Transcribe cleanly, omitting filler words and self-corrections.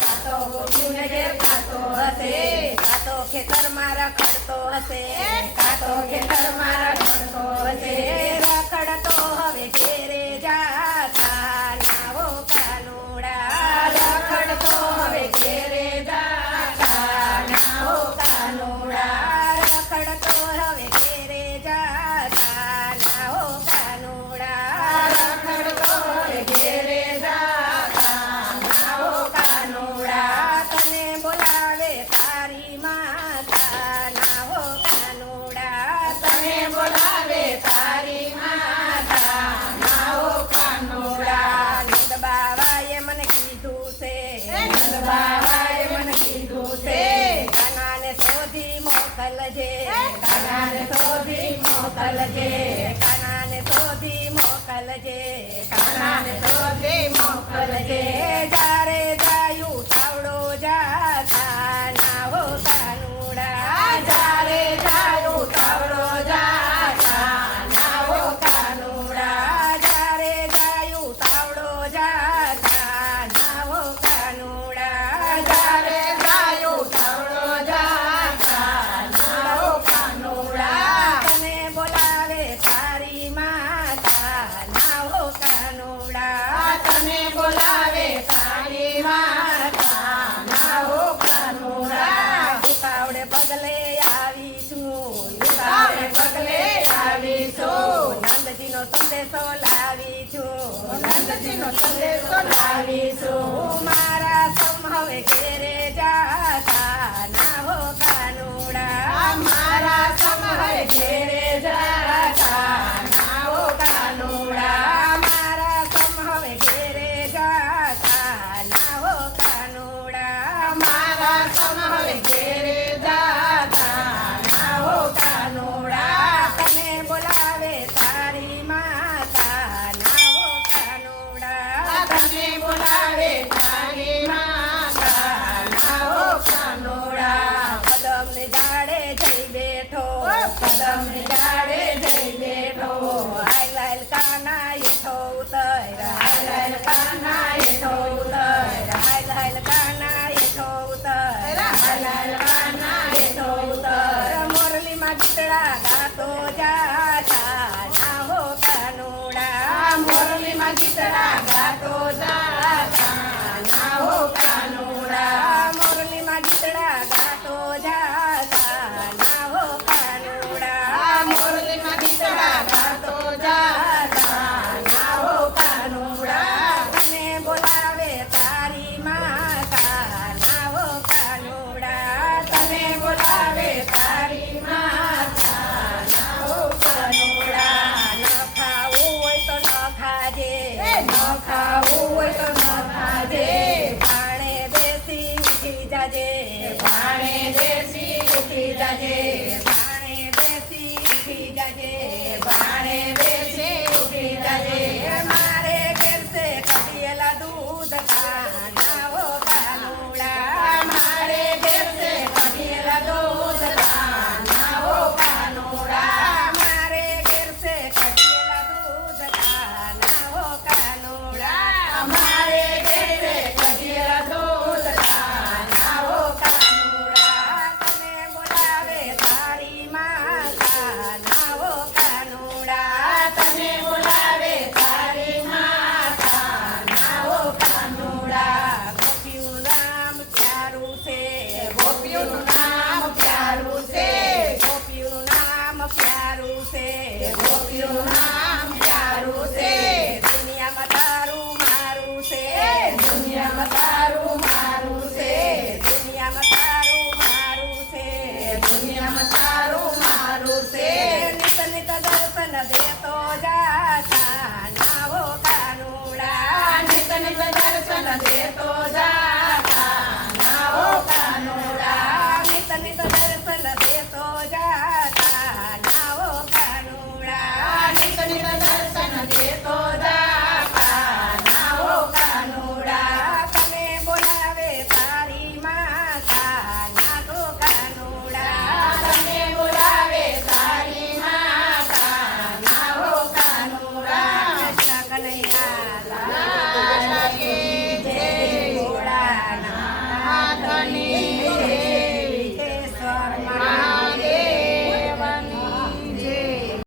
કાતો ગોપીને ઘેર ખાતો હશે, કાતો ખેતરમાં રખડતો હશે, કાતો ખેતરમાં રખડતો હશે. રખડતો હવે ઘેરે જાતા નાવો કાનુડા, રખડતો હવે ઘેરે જાતા નાવો કાનુડા, રખડતો હવે ઘેરે જાતા નાવો કાનુડા, રખડતો હવે ઘેરે જાતા નાવો કાનુડા. તને બોલાવે તારી માતા નાવો કાનુડા, તને બોલાવે તારી માતા નાવો કાનુડા. નંદ બાવાએ મને કીધું છે, નંદ બાવાએ મને કીધું છે, કાનાને શોધી મોકલજે, કાનાને શોધી મોકલજે, કાનાને શોધી મોકલજે, કાનાને શોધી મોકલજે. જારે જાયું તાવડો જાતા નાવો કાનુડા, જારે જાયું તાવડો જાતા નાવો કાનુડા, જારે જાયું તાવડો જાતા નાવો કાનુડા, જારે જાયું તાવડો જાતા નાવો કાનુડા. તને બોલાવે તારી માતા નાવો કાનુડા, તને બોલાવે તારી માતા નાવો કાનુડા. ઉતાવળે પગલે આવી છું, ઉતાવળે પગલે આવી છું, નંદજીનો સંદેશો લાવી છું, નંદજીનો સંદેશો લાવી છું. મારા સમ હવે ઘેરે જાતા નાવો કાનુડા, મારા સમ હવે ઘેરે જાતા નાવો કાનુડા, મારા સમ હવે ઘેરે જાતા નાવો કાનુડા, મારા સમ હવે ઘેરે જાતા નાવો કાનુડા. તને બોલાવે તારી માતા નાવો કાનુડા, તને બોલાવે તારી માતા નાવો કાનુડા. કદમને ઝાડે જઈ બેઠો, કદમને ઝાડે જઈ બેઠો, હાય લાલ કાના હેઠો ઉતર, હાય લાલ કાના હેઠો ઉતર, હાય લાલ કાના હેઠો ઉતર, હાય લાલ કાના હેઠો ઉતર. મોરલીમાં ગીતડા ગાતો જાતા નાવો કાનુડા, મોરલીમાં ગીતડા ગાતો જાતા નાવો કાનુડા, મોરલીમાં ગીતડા ગાતો જાતા નાવો કાનુડા, મોરલીમાં ગીતડા ગાતો જાતા નાવો કાનુડા. તને બોલાવે તારી માતા નાવો કાનુડા, તને બોલાવે તારી માતા નાવો કાનુડા. ન ખાવું હોય તો ન ખાજે, ન ખાવું હોય તો ન ખાજે, ભાણે બેસી ઉઠી જાજે, ભાણે બેસી ઉઠી જાજે, ભાણે બેસી ઉઠી જાજે, ભાણે બેસી ઉઠી જાજે.